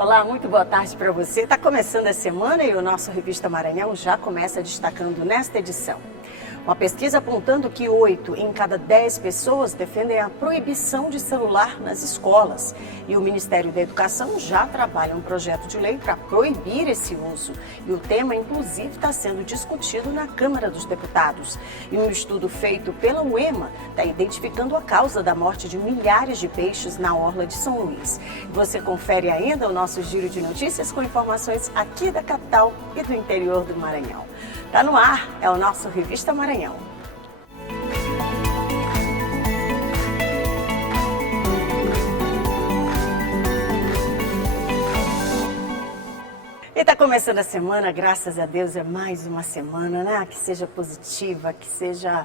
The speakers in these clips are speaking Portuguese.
Olá, muito boa tarde para você. Está começando a semana e o nosso Revista Maranhão já começa destacando nesta edição. Uma pesquisa apontando que 8 em cada 10 pessoas defendem a proibição de celular nas escolas. E o Ministério da Educação já trabalha um projeto de lei para proibir esse uso. E o tema, inclusive, está sendo discutido na Câmara dos Deputados. E um estudo feito pela UEMA está identificando a causa da morte de milhares de peixes na orla de São Luís. Você confere ainda o nosso giro de notícias com informações aqui da capital e do interior do Maranhão. Tá no ar, é o nosso Revista Maranhão. E tá começando a semana, graças a Deus, é mais uma semana, né? Que seja positiva, que seja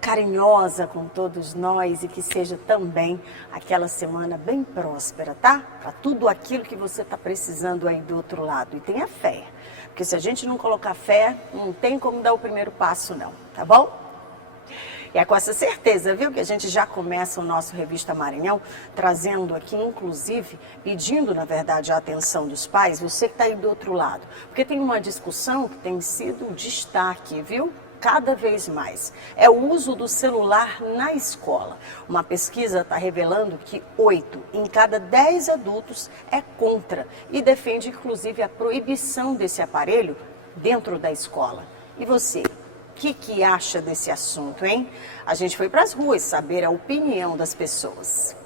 carinhosa com todos nós e que seja também aquela semana bem próspera, tá? Para tudo aquilo que você está precisando aí do outro lado. E tenha fé, porque se a gente não colocar fé, não tem como dar o primeiro passo não, tá bom? E é com essa certeza, viu, que a gente já começa o nosso Revista Maranhão, trazendo aqui, inclusive, pedindo, na verdade, a atenção dos pais, você que está aí do outro lado. Porque tem uma discussão que tem sido um destaque, viu? Cada vez mais. É o uso do celular na escola. Uma pesquisa está revelando que 8 em cada 10 adultos é contra e defende, inclusive, a proibição desse aparelho dentro da escola. E você? O que acha desse assunto, hein? A gente foi para as ruas saber a opinião das pessoas.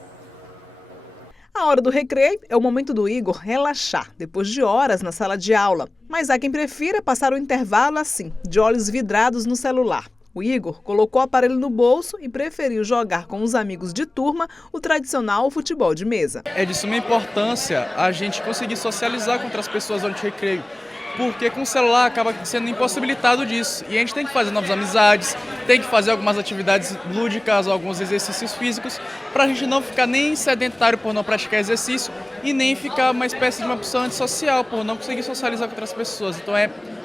A hora do recreio é o momento do Igor relaxar, depois de horas na sala de aula. Mas há quem prefira passar o intervalo assim, de olhos vidrados no celular. O Igor colocou o aparelho no bolso e preferiu jogar com os amigos de turma o tradicional futebol de mesa. É de suma importância a gente conseguir socializar com outras pessoas durante o recreio, porque com o celular acaba sendo impossibilitado disso. E a gente tem que fazer novas amizades, tem que fazer algumas atividades lúdicas, alguns exercícios físicos, para a gente não ficar nem sedentário por não praticar exercício e nem ficar uma espécie de uma pessoa antissocial por não conseguir socializar com outras pessoas. Então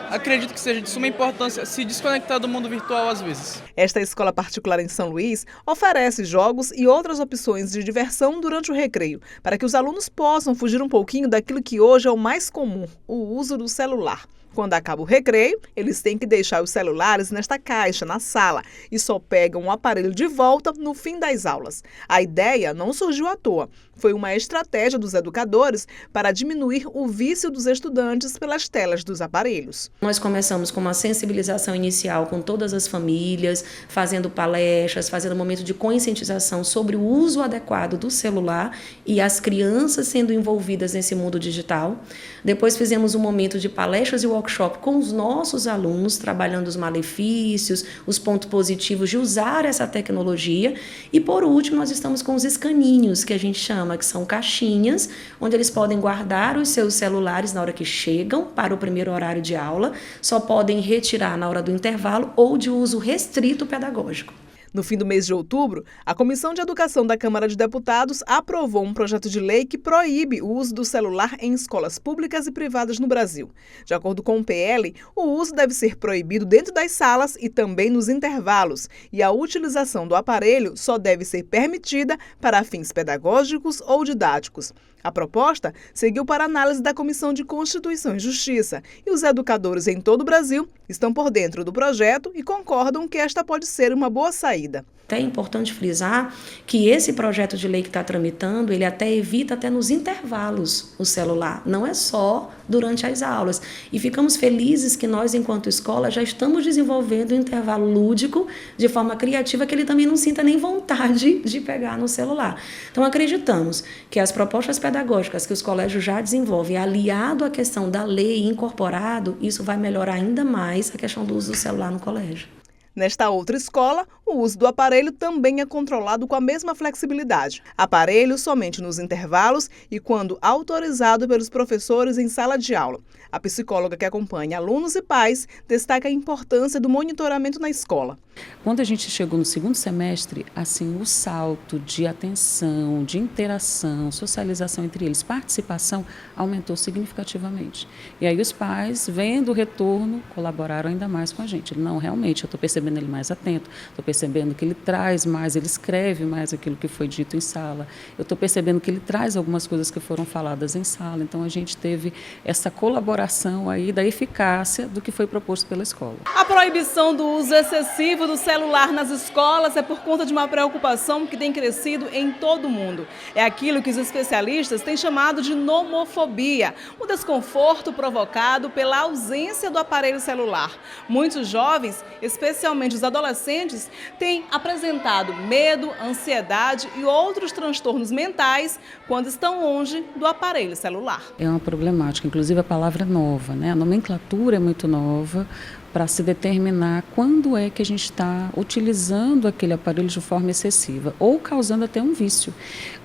acredito que seja de suma importância se desconectar do mundo virtual às vezes. Esta escola particular em São Luís oferece jogos e outras opções de diversão durante o recreio, para que os alunos possam fugir um pouquinho daquilo que hoje é o mais comum, o uso do celular. Quando acaba o recreio, eles têm que deixar os celulares nesta caixa, na sala, e só pegam o aparelho de volta no fim das aulas. A ideia não surgiu à toa. Foi uma estratégia dos educadores para diminuir o vício dos estudantes pelas telas dos aparelhos. Nós começamos com uma sensibilização inicial com todas as famílias, fazendo palestras, fazendo um momento de conscientização sobre o uso adequado do celular e as crianças sendo envolvidas nesse mundo digital. Depois fizemos um momento de palestras e workshop com os nossos alunos, trabalhando os malefícios, os pontos positivos de usar essa tecnologia. E por último, nós estamos com os escaninhos, que a gente chama, que são caixinhas, onde eles podem guardar os seus celulares na hora que chegam para o primeiro horário de aula, só podem retirar na hora do intervalo ou de uso restrito pedagógico. No fim do mês de outubro, a Comissão de Educação da Câmara de Deputados aprovou um projeto de lei que proíbe o uso do celular em escolas públicas e privadas no Brasil. De acordo com o PL, o uso deve ser proibido dentro das salas e também nos intervalos, e a utilização do aparelho só deve ser permitida para fins pedagógicos ou didáticos. A proposta seguiu para análise da Comissão de Constituição e Justiça, e os educadores em todo o Brasil estão por dentro do projeto e concordam que esta pode ser uma boa saída. É importante frisar que esse projeto de lei que está tramitando, ele até evita até nos intervalos o celular, não é só durante as aulas. E ficamos felizes que nós, enquanto escola, já estamos desenvolvendo um intervalo lúdico de forma criativa que ele também não sinta nem vontade de pegar no celular. Então, acreditamos que as propostas pedagógicas que os colégios já desenvolvem, aliado à questão da lei incorporado, isso vai melhorar ainda mais a questão do uso do celular no colégio. Nesta outra escola, o uso do aparelho também é controlado com a mesma flexibilidade. Aparelho somente nos intervalos e quando autorizado pelos professores em sala de aula. A psicóloga que acompanha alunos e pais destaca a importância do monitoramento na escola. Quando a gente chegou no segundo semestre, assim, o salto de atenção, de interação, socialização entre eles, participação, aumentou significativamente. E aí os pais, vendo o retorno, colaboraram ainda mais com a gente. Não, realmente, eu estou percebendo ele mais atento, estou percebendo percebendo que ele traz mais, ele escreve mais aquilo que foi dito em sala. Eu estou percebendo que ele traz algumas coisas que foram faladas em sala. Então, a gente teve essa colaboração aí da eficácia do que foi proposto pela escola. A proibição do uso excessivo do celular nas escolas é por conta de uma preocupação que tem crescido em todo o mundo. É aquilo que os especialistas têm chamado de nomofobia, um desconforto provocado pela ausência do aparelho celular. Muitos jovens, especialmente os adolescentes, têm apresentado medo, ansiedade e outros transtornos mentais quando estão longe do aparelho celular. É uma problemática, inclusive a palavra é nova, né? A nomenclatura é muito nova para se determinar quando é que a gente está utilizando aquele aparelho de forma excessiva ou causando até um vício.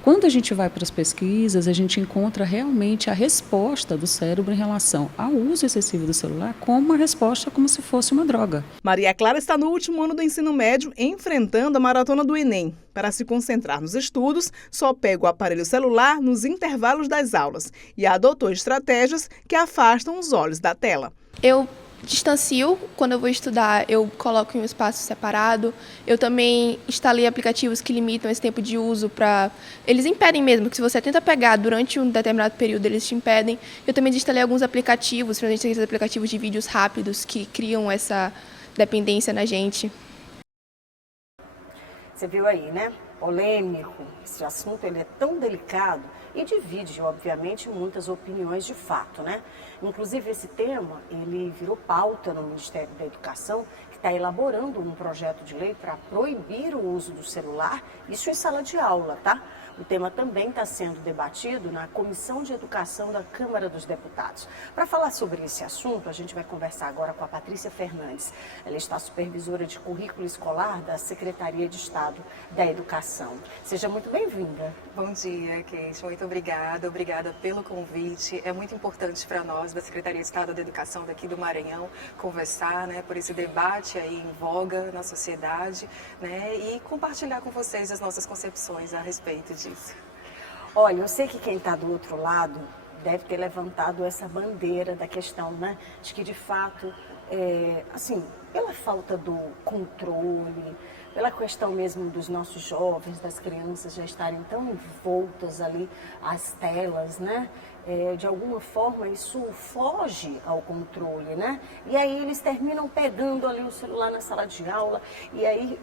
Quando a gente vai para as pesquisas, a gente encontra realmente a resposta do cérebro em relação ao uso excessivo do celular como uma resposta como se fosse uma droga. Maria Clara está no último ano do ensino médio, enfrentando a maratona do Enem. Para se concentrar nos estudos, só pega o aparelho celular nos intervalos das aulas e adotou estratégias que afastam os olhos da tela. Eu distancio, quando eu vou estudar, eu coloco em um espaço separado. Eu também instalei aplicativos que limitam esse tempo de uso para... Eles impedem mesmo, que se você tenta pegar durante um determinado período, eles te impedem. Eu também instalei alguns aplicativos, principalmente aqueles aplicativos de vídeos rápidos que criam essa dependência na gente. Você viu aí, né? Polêmico. Esse assunto ele é tão delicado e divide, obviamente, muitas opiniões de fato, né? Inclusive, esse tema, ele virou pauta no Ministério da Educação, que está elaborando um projeto de lei para proibir o uso do celular, isso em sala de aula, tá? O tema também está sendo debatido na Comissão de Educação da Câmara dos Deputados. Para falar sobre esse assunto, a gente vai conversar agora com a Patrícia Fernandes. Ela está supervisora de currículo escolar da Secretaria de Estado da Educação. Seja muito bem-vinda. Bom dia, Kate. Muito obrigada. Obrigada pelo convite. É muito importante para nós, da Secretaria de Estado da Educação daqui do Maranhão, conversar, né, por esse debate aí em voga na sociedade, né, e compartilhar com vocês as nossas concepções a respeito disso. Olha, eu sei que quem está do outro lado deve ter levantado essa bandeira da questão, né, de que de fato, assim, pela falta do controle, pela questão mesmo dos nossos jovens, das crianças já estarem tão envoltas ali às telas, né? De alguma forma isso foge ao controle, né? E aí eles terminam pegando ali o celular na sala de aula e aí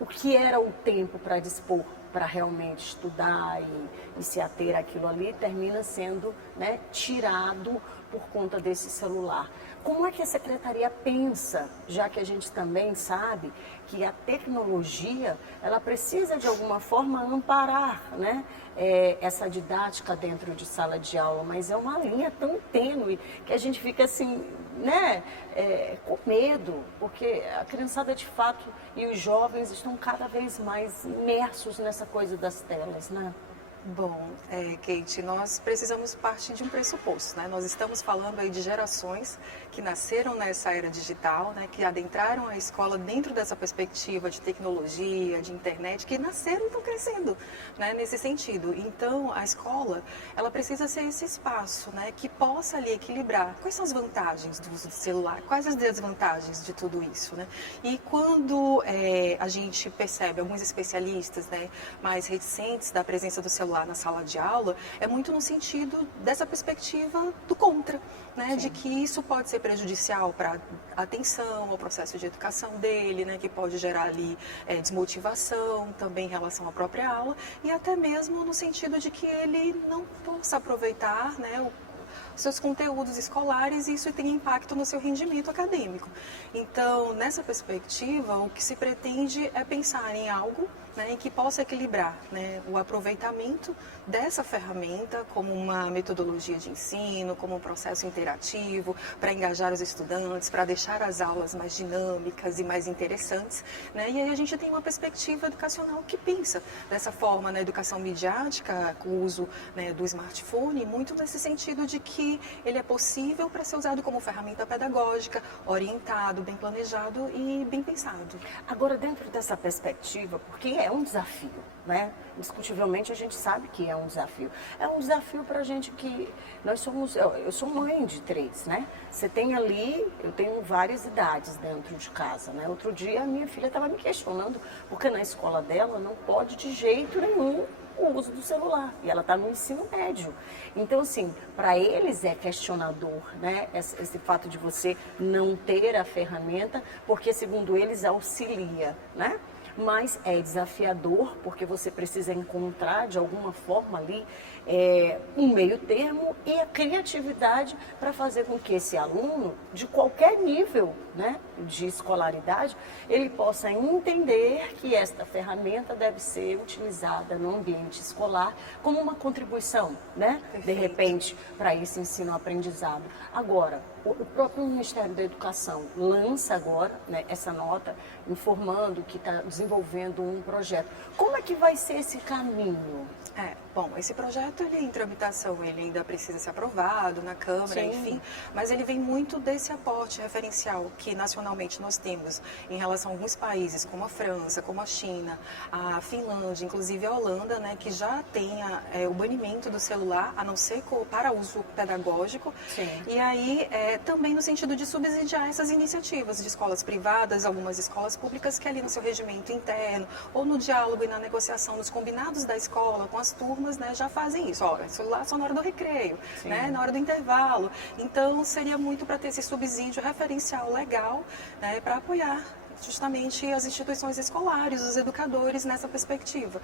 o que era o tempo para dispor, para realmente estudar e se ater àquilo ali, termina sendo, né, tirado por conta desse celular. Como é que a Secretaria pensa, já que a gente também sabe que a tecnologia, ela precisa de alguma forma amparar, né, essa didática dentro de sala de aula, mas é uma linha tão tênue que a gente fica assim, né, com medo, porque a criançada de fato e os jovens estão cada vez mais imersos nessa coisa das telas, né? Bom, Kate, nós precisamos partir de um pressuposto, né? Nós estamos falando aí de gerações que nasceram nessa era digital, né? Que adentraram a escola dentro dessa perspectiva de tecnologia, de internet, que nasceram e estão crescendo, né? Nesse sentido. Então, a escola, ela precisa ser esse espaço, né? Que possa ali equilibrar. Quais são as vantagens do uso do celular? Quais as desvantagens de tudo isso, né? E quando a gente percebe alguns especialistas, né, mais reticentes da presença do celular na sala de aula, é muito no sentido dessa perspectiva do contra, né? De que isso pode ser prejudicial para a atenção, ao processo de educação dele, né? Que pode gerar ali desmotivação também em relação à própria aula e até mesmo no sentido de que ele não possa aproveitar, né, seus conteúdos escolares e isso tem impacto no seu rendimento acadêmico. Então, nessa perspectiva, o que se pretende é pensar em algo, né, em que possa equilibrar, né, o aproveitamento dessa ferramenta como uma metodologia de ensino, como um processo interativo para engajar os estudantes, para deixar as aulas mais dinâmicas e mais interessantes, né, e aí a gente tem uma perspectiva educacional que pensa dessa forma na educação midiática, com o uso, né, do smartphone, muito nesse sentido de que ele é possível para ser usado como ferramenta pedagógica, orientado, bem planejado e bem pensado. Agora, dentro dessa perspectiva, porque é um desafio, né? Indiscutivelmente a gente sabe que é um desafio. É um desafio para a gente que nós somos, eu sou mãe de 3, né? Você tem ali, eu tenho várias idades dentro de casa, né? Outro dia a minha filha estava me questionando porque na escola dela não pode de jeito nenhum o uso do celular, e ela está no ensino médio. Então, assim, para eles é questionador, né, esse fato de você não ter a ferramenta, porque, segundo eles, auxilia, né? Mas é desafiador, porque você precisa encontrar, de alguma forma ali, um meio termo e a criatividade para fazer com que esse aluno, de qualquer nível, né, de escolaridade, ele possa entender que esta ferramenta deve ser utilizada no ambiente escolar como uma contribuição, né, de repente, para esse ensino-aprendizado. Agora, o próprio Ministério da Educação lança agora, né, essa nota informando que está desenvolvendo um projeto. Como é que vai ser esse caminho? Bom, esse projeto ele em tramitação, ele ainda precisa ser aprovado na Câmara, Sim. enfim, mas ele vem muito desse aporte referencial que nacionalmente nós temos em relação a alguns países, como a França, como a China, a Finlândia, inclusive a Holanda, né, que já tem o banimento do celular, a não ser para uso pedagógico. Sim. E aí também no sentido de subsidiar essas iniciativas de escolas privadas, algumas escolas públicas que ali no seu regimento interno, ou no diálogo e na negociação, nos combinados da escola, com as turmas, né, já fazem isso. Olha, celular só na hora do recreio, né, na hora do intervalo. Então, seria muito para ter esse subsídio referencial legal, né, para apoiar justamente as instituições escolares, os educadores nessa perspectiva.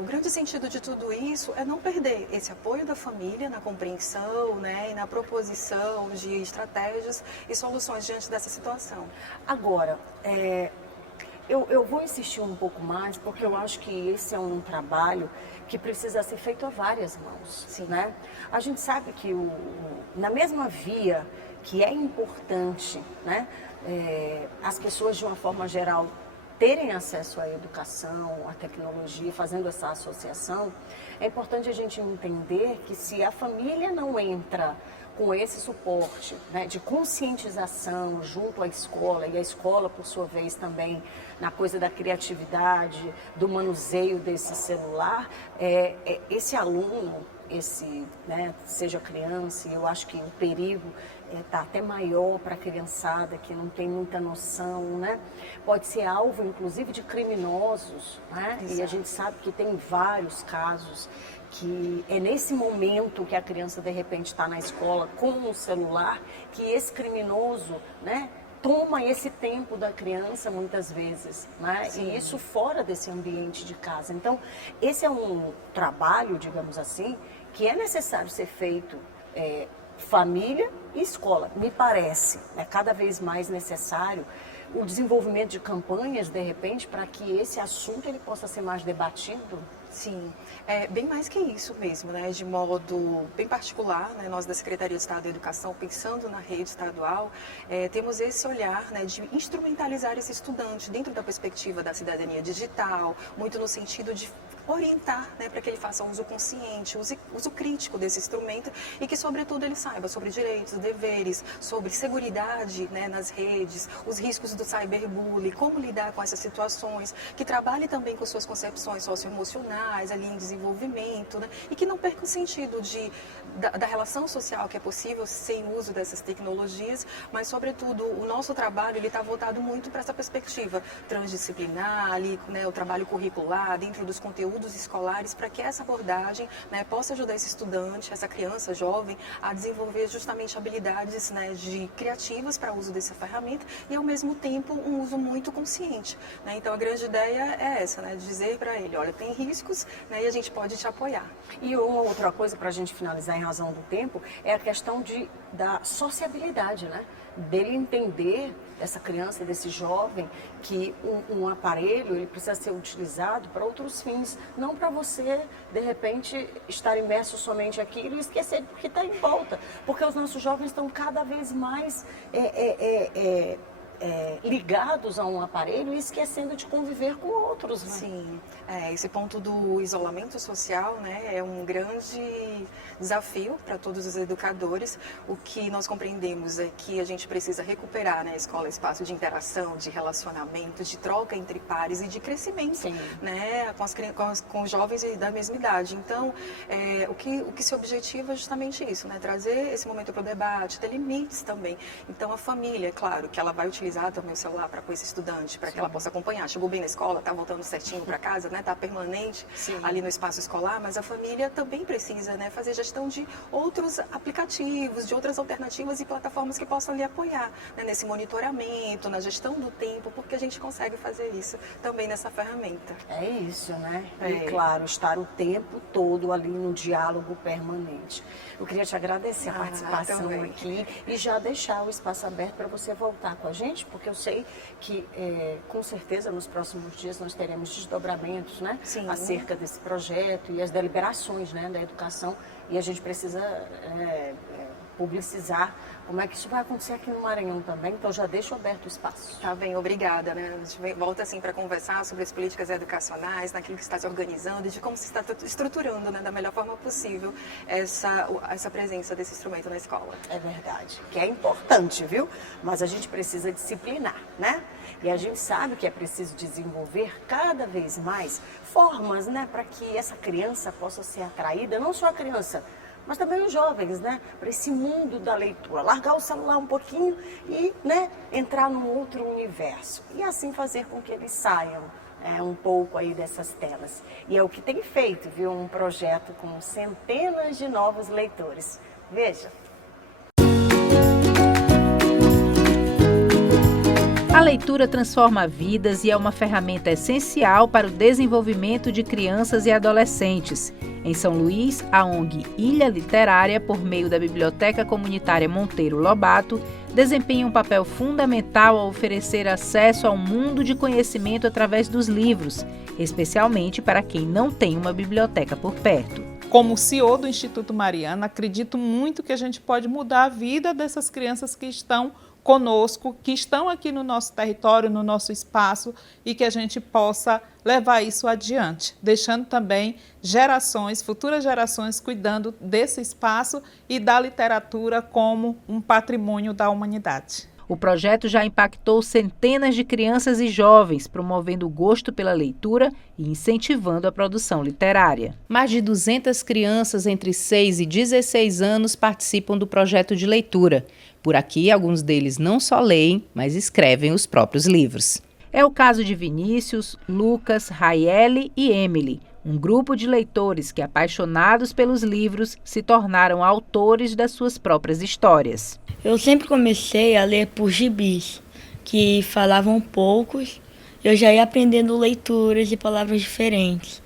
O grande sentido de tudo isso é não perder esse apoio da família na compreensão, né, e na proposição de estratégias e soluções diante dessa situação. Agora, eu vou insistir um pouco mais, porque eu acho que esse é um trabalho que precisa ser feito a várias mãos. Sim. Né? A gente sabe que na mesma via que é importante, né, as pessoas de uma forma geral terem acesso à educação, à tecnologia, fazendo essa associação, é importante a gente entender que se a família não entra com esse suporte, né, de conscientização junto à escola, e a escola, por sua vez, também na coisa da criatividade, do manuseio desse celular, esse aluno, né, seja criança, e eu acho que o perigo está até maior para a criançada que não tem muita noção, né? Pode ser alvo, inclusive, de criminosos, né? E a gente sabe que tem vários casos que é nesse momento que a criança, de repente, está na escola com o celular, que esse criminoso, né, toma esse tempo da criança muitas vezes, né? E isso fora desse ambiente de casa. Então, esse é um trabalho, digamos assim, que é necessário ser feito família e escola. Me parece, é cada vez mais necessário o desenvolvimento de campanhas, de repente, para que esse assunto ele possa ser mais debatido. Sim, bem mais que isso mesmo, né? De modo bem particular, né? Nós da Secretaria de Estado da Educação, pensando na rede estadual, temos esse olhar, né, de instrumentalizar esse estudante dentro da perspectiva da cidadania digital, muito no sentido de orientar, né, para que ele faça uso consciente, uso crítico desse instrumento e que, sobretudo, ele saiba sobre direitos, deveres, sobre seguridade, né, nas redes, os riscos do cyberbullying, como lidar com essas situações, que trabalhe também com suas concepções socioemocionais, ali em desenvolvimento, né, e que não perca o sentido da relação social que é possível sem o uso dessas tecnologias, mas, sobretudo, o nosso trabalho está voltado muito para essa perspectiva transdisciplinar, ali, né, o trabalho curricular, dentro dos conteúdos escolares, para que essa abordagem, né, possa ajudar esse estudante, essa criança jovem, a desenvolver justamente habilidades, né, criativas para o uso dessa ferramenta e, ao mesmo tempo, um uso muito consciente, né? Então, a grande ideia é essa, né, de dizer para ele, olha, tem riscos, né, e a gente pode te apoiar. E uma outra coisa, para a gente finalizar em razão do tempo, é a questão da sociabilidade, né? Dele entender, dessa criança, desse jovem, que um aparelho ele precisa ser utilizado para outros fins, não para você, de repente, estar imerso somente aquilo e esquecer do que está em volta. Porque os nossos jovens estão cada vez mais ligados a um aparelho e esquecendo de conviver com outros, né? Sim, esse ponto do isolamento social, né, é um grande desafio para todos os educadores. O que nós compreendemos é que a gente precisa recuperar na escola espaço de interação, de relacionamento, de troca entre pares e de crescimento, né, com os jovens da mesma idade. Então, o que se objetiva é justamente isso, né, trazer esse momento para o debate, ter limites também. Então, a família, claro, que ela vai utilizar também o celular para com esse estudante, para que ela possa acompanhar. Chegou bem na escola, está voltando certinho para casa, né? Está permanente ali no espaço escolar, mas a família também precisa, né, fazer gestão de outros aplicativos, de outras alternativas e plataformas que possam lhe apoiar, né, nesse monitoramento, na gestão do tempo, porque a gente consegue fazer isso também nessa ferramenta. É isso, né? E claro, estar o tempo todo ali no diálogo permanente. Eu queria te agradecer a participação também aqui e já deixar o espaço aberto para você voltar com a gente, porque eu sei que com certeza nos próximos dias nós teremos desdobramentos, né? Sim. Acerca desse projeto e as deliberações, né, da educação, e a gente precisa publicizar como é que isso vai acontecer aqui no Maranhão também, então já deixo aberto o espaço. Tá bem, obrigada, né? A gente volta assim para conversar sobre as políticas educacionais, naquilo que está se organizando e de como se está estruturando, né, da melhor forma possível essa presença desse instrumento na escola. É verdade, que é importante, viu? Mas a gente precisa disciplinar, né? E a gente sabe que é preciso desenvolver cada vez mais formas, né, para que essa criança possa ser atraída, não só a criança, mas também os jovens, né, para esse mundo da leitura, largar o celular um pouquinho e, né, entrar num outro universo e assim fazer com que eles saiam um pouco aí dessas telas. E é o que tem feito, viu, um projeto com centenas de novos leitores. Veja. A leitura transforma vidas e é uma ferramenta essencial para o desenvolvimento de crianças e adolescentes. Em São Luís, a ONG Ilha Literária, por meio da Biblioteca Comunitária Monteiro Lobato, desempenha um papel fundamental ao oferecer acesso a um mundo de conhecimento através dos livros, especialmente para quem não tem uma biblioteca por perto. Como CEO do Instituto Mariana, acredito muito que a gente pode mudar a vida dessas crianças que estão conosco, que estão aqui no nosso território, no nosso espaço, e que a gente possa levar isso adiante, deixando também futuras gerações cuidando desse espaço e da literatura como um patrimônio da humanidade. O projeto já impactou centenas de crianças e jovens, promovendo o gosto pela leitura e incentivando a produção literária. Mais de 200 crianças entre 6 e 16 anos participam do projeto de leitura. Por aqui, alguns deles não só leem, mas escrevem os próprios livros. É o caso de Vinícius, Lucas, Raiele e Emily, um grupo de leitores que, apaixonados pelos livros, se tornaram autores das suas próprias histórias. Eu sempre comecei a ler por gibis, que falavam poucos, eu já ia aprendendo leituras e palavras diferentes.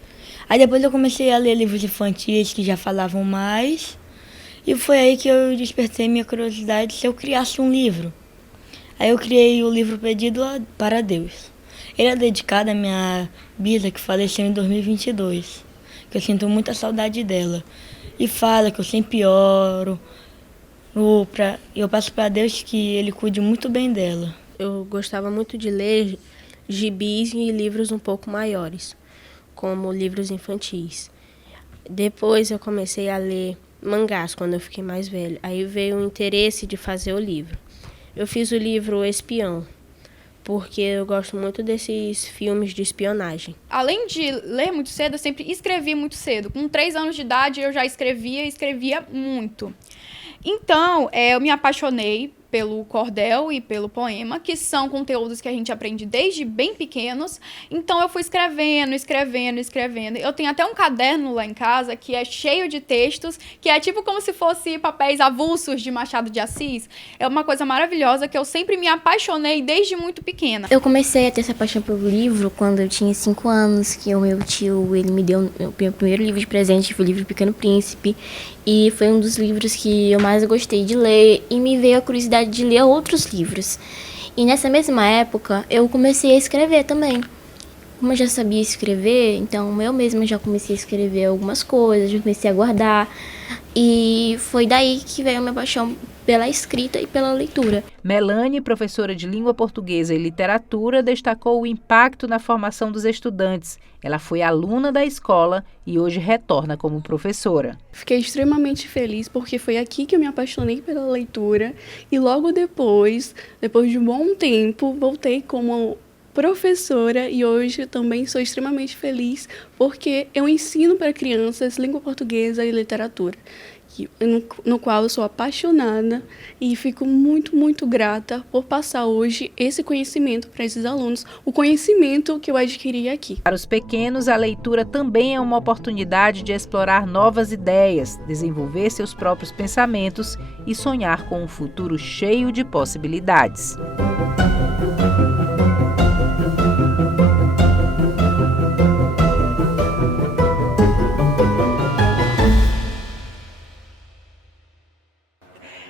Aí depois eu comecei a ler livros infantis que já falavam mais, e foi aí que eu despertei minha curiosidade se eu criasse um livro. Aí eu criei o livro Pedido para Deus. Ele é dedicado à minha bisa que faleceu em 2022, que eu sinto muita saudade dela. E fala que eu sempre oro, eu peço para Deus que Ele cuide muito bem dela. Eu gostava muito de ler gibis e livros um pouco maiores, como livros infantis. Depois eu comecei a ler mangás quando eu fiquei mais velha. Aí veio o interesse de fazer o livro. Eu fiz o livro Espião, porque eu gosto muito desses filmes de espionagem. Além de ler muito cedo, eu sempre escrevi muito cedo. Com 3 anos de idade eu já escrevia muito. Então, eu me apaixonei pelo cordel e pelo poema, que são conteúdos que a gente aprende desde bem pequenos. Então eu fui escrevendo. Eu tenho até um caderno lá em casa que é cheio de textos, que é tipo como se fosse papéis avulsos de Machado de Assis. É uma coisa maravilhosa que eu sempre me apaixonei desde muito pequena. Eu comecei a ter essa paixão pelo livro quando eu tinha 5 anos, que o meu tio, ele me deu o meu primeiro livro de presente, foi o livro Pequeno Príncipe. E foi um dos livros que eu mais gostei de ler e me veio a curiosidade de ler outros livros. E nessa mesma época eu comecei a escrever também. Como eu já sabia escrever, então eu mesma já comecei a escrever algumas coisas, já comecei a guardar. E foi daí que veio a minha paixão pela escrita e pela leitura. Melanie, professora de língua portuguesa e literatura, destacou o impacto na formação dos estudantes. Ela foi aluna da escola e hoje retorna como professora. Fiquei extremamente feliz porque foi aqui que eu me apaixonei pela leitura e logo depois de um bom tempo, voltei como professora e hoje também sou extremamente feliz porque eu ensino para crianças língua portuguesa e literatura, no qual eu sou apaixonada e fico muito, muito grata por passar hoje esse conhecimento para esses alunos, o conhecimento que eu adquiri aqui. Para os pequenos, a leitura também é uma oportunidade de explorar novas ideias, desenvolver seus próprios pensamentos e sonhar com um futuro cheio de possibilidades.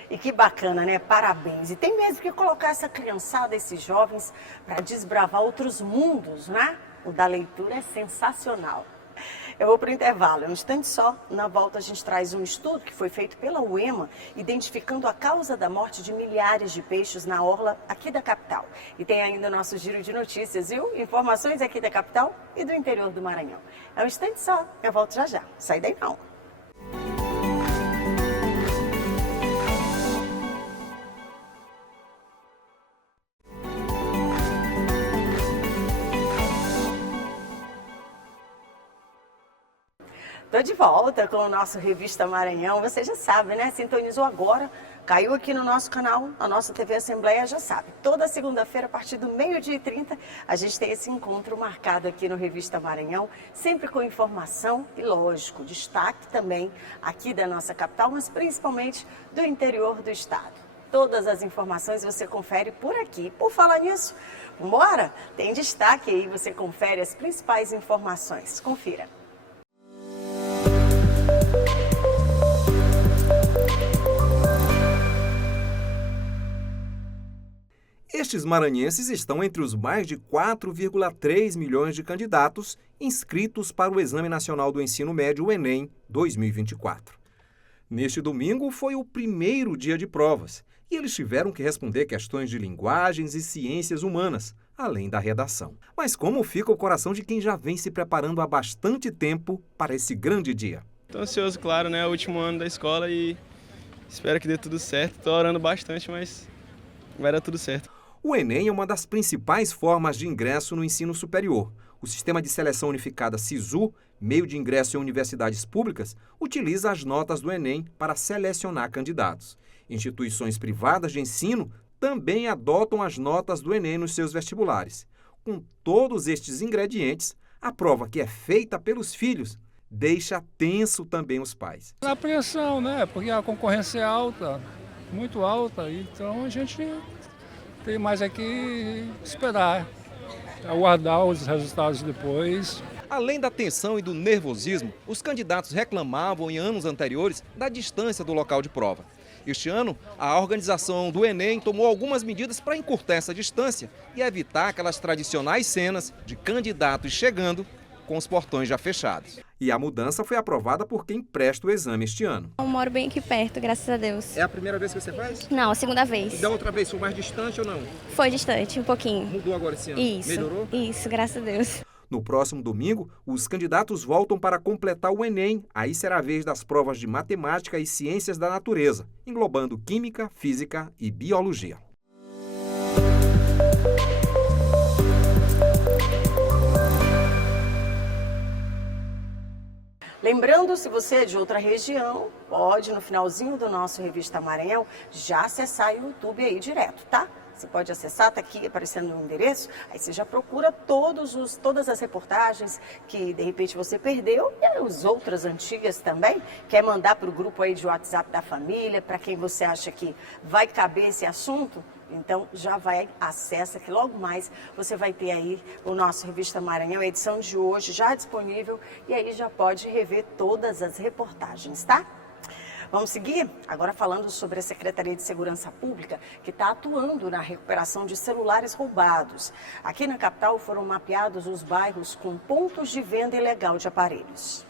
E que bacana, né? Parabéns. E tem mesmo que colocar essa criançada, esses jovens, para desbravar outros mundos, né? O da leitura é sensacional. Eu vou para o intervalo, um instante só. Na volta a gente traz um estudo que foi feito pela UEMA, identificando a causa da morte de milhares de peixes na orla aqui da capital. E tem ainda o nosso giro de notícias, viu? Informações aqui da capital e do interior do Maranhão. É um instante só, eu volto já já. Sai daí não. Estou de volta com o nosso Revista Maranhão. Você já sabe, né? Sintonizou agora, caiu aqui no nosso canal, a nossa TV Assembleia já sabe. Toda segunda-feira, a partir do 12h30, a gente tem esse encontro marcado aqui no Revista Maranhão, sempre com informação e, lógico, destaque também aqui da nossa capital, mas principalmente do interior do estado. Todas as informações você confere por aqui. Por falar nisso, bora? Tem destaque aí, você confere as principais informações. Confira. Estes maranhenses estão entre os mais de 4,3 milhões de candidatos inscritos para o Exame Nacional do Ensino Médio, o Enem 2024. Neste domingo foi o primeiro dia de provas e eles tiveram que responder questões de linguagens e ciências humanas, além da redação. Mas como fica o coração de quem já vem se preparando há bastante tempo para esse grande dia? Estou ansioso, claro, né? É o último ano da escola e espero que dê tudo certo. Estou orando bastante, mas vai dar tudo certo. O Enem é uma das principais formas de ingresso no ensino superior. O Sistema de Seleção Unificada SISU, meio de ingresso em universidades públicas, utiliza as notas do Enem para selecionar candidatos. Instituições privadas de ensino também adotam as notas do Enem nos seus vestibulares. Com todos estes ingredientes, a prova que é feita pelos filhos deixa tenso também os pais. A pressão, né? Porque a concorrência é alta, muito alta, então a gente tem mais aqui esperar, aguardar os resultados depois. Além da tensão e do nervosismo, os candidatos reclamavam em anos anteriores da distância do local de prova. Este ano, a organização do Enem tomou algumas medidas para encurtar essa distância e evitar aquelas tradicionais cenas de candidatos chegando com os portões já fechados. E a mudança foi aprovada por quem presta o exame este ano. Eu moro bem aqui perto, graças a Deus. É a primeira vez que você faz? Não, a segunda vez. E da outra vez foi mais distante ou não? Foi distante, um pouquinho. Mudou agora esse ano? Isso. Melhorou? Isso, graças a Deus. No próximo domingo, os candidatos voltam para completar o Enem. Aí será a vez das provas de matemática e ciências da natureza, englobando química, física e biologia. Lembrando, se você é de outra região, pode, no finalzinho do nosso Revista Maranhão, já acessar o YouTube aí direto, tá? Você pode acessar, tá aqui aparecendo no endereço, aí você já procura todas as reportagens que de repente você perdeu e as outras antigas também. Quer mandar para o grupo aí de WhatsApp da família, para quem você acha que vai caber esse assunto? Então já vai, acessa que logo mais você vai ter aí o nosso Revista Maranhão, a edição de hoje já disponível e aí já pode rever todas as reportagens, tá? Vamos seguir? Agora falando sobre a Secretaria de Segurança Pública, que está atuando na recuperação de celulares roubados. Aqui na capital foram mapeados os bairros com pontos de venda ilegal de aparelhos.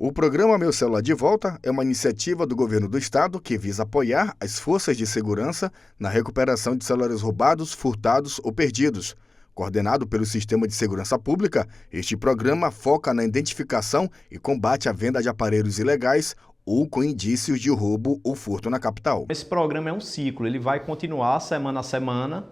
O programa Meu Celular de Volta é uma iniciativa do governo do estado que visa apoiar as forças de segurança na recuperação de celulares roubados, furtados ou perdidos. Coordenado pelo Sistema de Segurança Pública, este programa foca na identificação e combate à venda de aparelhos ilegais ou com indícios de roubo ou furto na capital. Esse programa é um ciclo, ele vai continuar semana a semana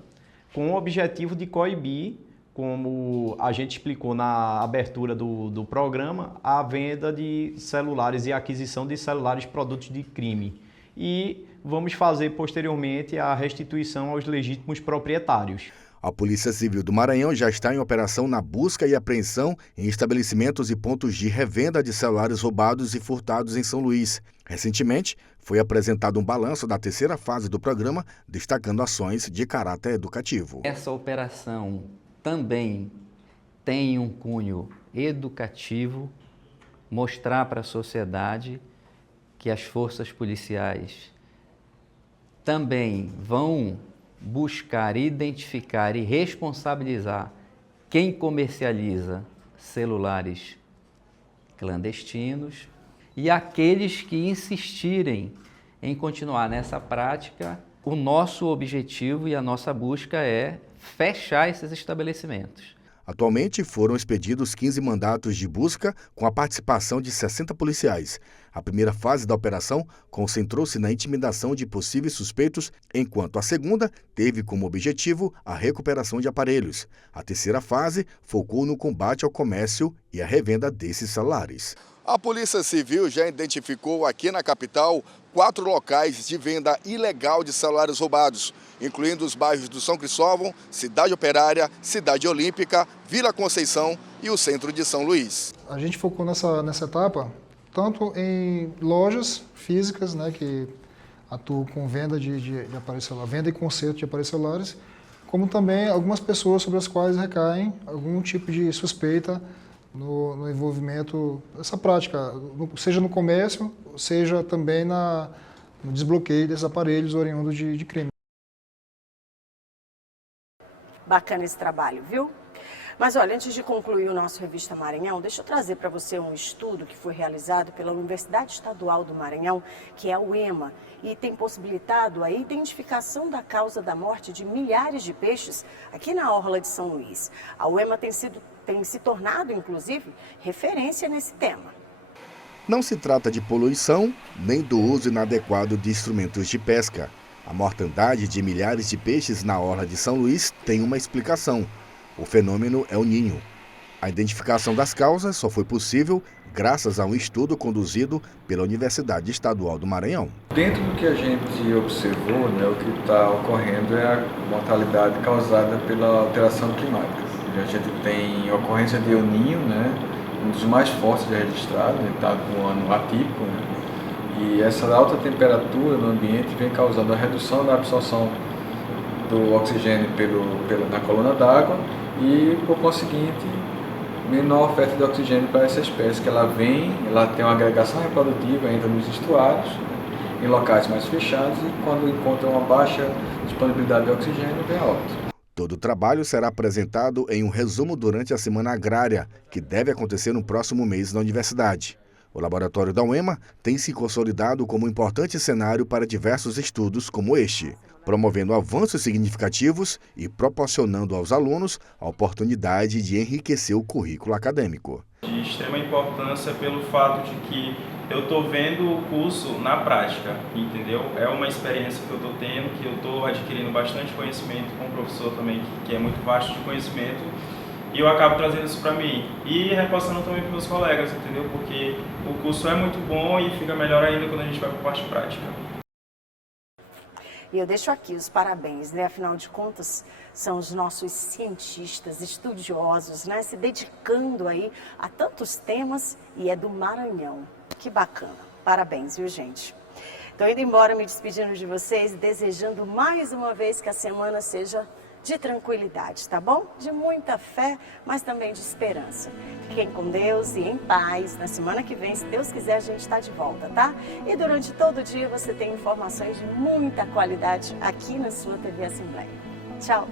com o objetivo de coibir, como a gente explicou na abertura do programa, a venda de celulares e a aquisição de celulares produtos de crime. E vamos fazer posteriormente a restituição aos legítimos proprietários. A Polícia Civil do Maranhão já está em operação na busca e apreensão em estabelecimentos e pontos de revenda de celulares roubados e furtados em São Luís. Recentemente, foi apresentado um balanço da terceira fase do programa, destacando ações de caráter educativo. Essa operação também tem um cunho educativo, mostrar para a sociedade que as forças policiais também vão buscar, identificar e responsabilizar quem comercializa celulares clandestinos e aqueles que insistirem em continuar nessa prática. O nosso objetivo e a nossa busca é fechar esses estabelecimentos. Atualmente foram expedidos 15 mandatos de busca com a participação de 60 policiais. A primeira fase da operação concentrou-se na intimidação de possíveis suspeitos, enquanto a segunda teve como objetivo a recuperação de aparelhos. A terceira fase focou no combate ao comércio e à revenda desses celulares. A Polícia Civil já identificou aqui na capital 4 locais de venda ilegal de celulares roubados, incluindo os bairros do São Cristóvão, Cidade Operária, Cidade Olímpica, Vila Conceição e o centro de São Luís. A gente focou nessa etapa tanto em lojas físicas, né, que atuam com venda de aparelhos celulares, venda e conserto de aparelhos celulares, como também algumas pessoas sobre as quais recaem algum tipo de suspeita no envolvimento dessa prática, seja no comércio, seja também no desbloqueio desses aparelhos oriundos de crime. Bacana esse trabalho, viu? Mas olha, antes de concluir o nosso Revista Maranhão, deixa eu trazer para você um estudo que foi realizado pela Universidade Estadual do Maranhão, que é a UEMA, e tem possibilitado a identificação da causa da morte de milhares de peixes aqui na orla de São Luís. A UEMA tem se tornado, inclusive, referência nesse tema. Não se trata de poluição, nem do uso inadequado de instrumentos de pesca. A mortandade de milhares de peixes na orla de São Luís tem uma explicação. O fenômeno é o ninho. A identificação das causas só foi possível graças a um estudo conduzido pela Universidade Estadual do Maranhão. Dentro do que a gente observou, né, o que está ocorrendo é a mortalidade causada pela alteração climática. A gente tem ocorrência de El Niño, né, um dos mais fortes já registrados, está no ano atípico, né, e essa alta temperatura no ambiente vem causando a redução da absorção do oxigênio na coluna d'água e, por conseguinte, menor oferta de oxigênio para essa espécie, que ela tem uma agregação reprodutiva, entra nos estuários, né, em locais mais fechados, e quando encontra uma baixa disponibilidade de oxigênio, vem a óbito. Todo o trabalho será apresentado em um resumo durante a Semana Agrária, que deve acontecer no próximo mês na universidade. O laboratório da UEMA tem se consolidado como um importante cenário para diversos estudos como este, promovendo avanços significativos e proporcionando aos alunos a oportunidade de enriquecer o currículo acadêmico. De extrema importância pelo fato de que eu estou vendo o curso na prática, entendeu? É uma experiência que eu estou tendo, que eu estou adquirindo bastante conhecimento com o professor também, que é muito vasto de conhecimento, e eu acabo trazendo isso para mim. E repassando também para meus colegas, entendeu? Porque o curso é muito bom e fica melhor ainda quando a gente vai para a parte prática. E eu deixo aqui os parabéns, né? Afinal de contas, são os nossos cientistas, estudiosos, né? Se dedicando aí a tantos temas e é do Maranhão. Que bacana. Parabéns, viu, gente? Estou indo embora, me despedindo de vocês, desejando mais uma vez que a semana seja de tranquilidade, tá bom? De muita fé, mas também de esperança. Fiquem com Deus e em paz. Na semana que vem, se Deus quiser, a gente está de volta, tá? E durante todo o dia você tem informações de muita qualidade aqui na sua TV Assembleia. Tchau!